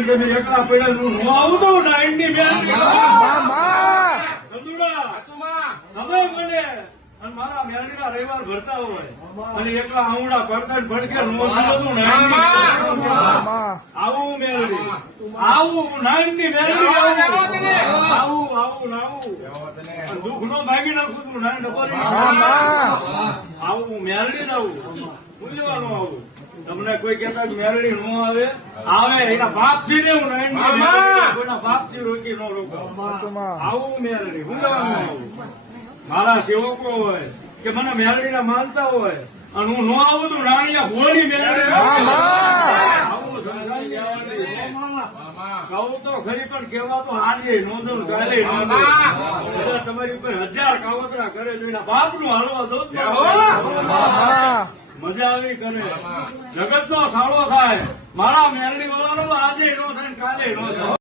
એકલા પડ્યા હું આવું તો નાઈનની મેલડી સમય મળે અને મારા મેલડીના રવિવાર ભરતા હોય અને એકલા આવડા પડતા ભડકે આવું મેલડી આવું નાઈનની મેલડી આવું દુઃખ નો ભાગી નાખું તું નાઈન આવું મેલડી જ આવું મૂલ્યવાનું આવું તમને કોઈ કહેતા મેલડી ન આવે એના બાપ થી ને હું કોઈના બાપ થી રોકી ન રોકો આવું મેલડી મૂલ્યવાનું આવું મારા સેવકો હોય કે મને મેલડી ના માનતા હોય અને હું ન આવું તો રાણીયા હોળી મેલડી આવું કહું તો ખરી પણ કેવા તો આજે નોંધો કાલે તમારી ઉપર 1000 કાવતરા કરે તો એના બાપ નું હાલવા દો મજા આવી કરે જગત નો સાળો થાય મારા મેલડી વાળાનો આજે નો થાય કાલે નો થાય